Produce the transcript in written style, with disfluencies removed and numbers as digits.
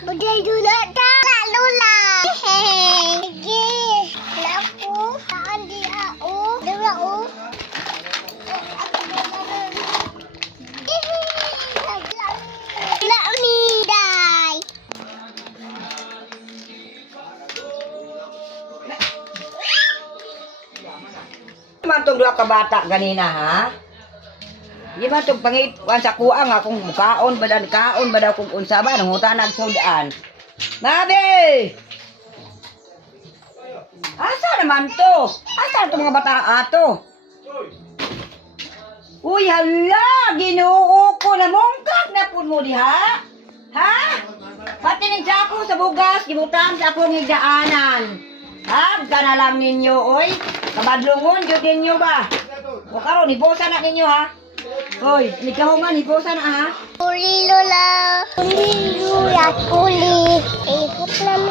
Buday dula ta. Lula. Hehehe. Laku. Saan dia o? Dura o. La ni dai. Man tong duha ka bata ganina ha? Di man tong pangituan sa kuang akong kaon ba daw kung unsa ba nangutan nagsudan. Nabi! Asa naman to? Asa to mga bata ato? Uy, hala! Ginoo ko na mungkag na po mo diha. Ha? Pati ning sako sa bugas, gibutan sa akong higdaanan. Ha? Ka na lang ninyo, oy. Kabadlungon, jud ninyo ba? O karon, ibosa na ninyo, ha? Oy, nikahungan, ibosa na, ha? Kuli lola. Kuli lula. Kuli. Ikot namin.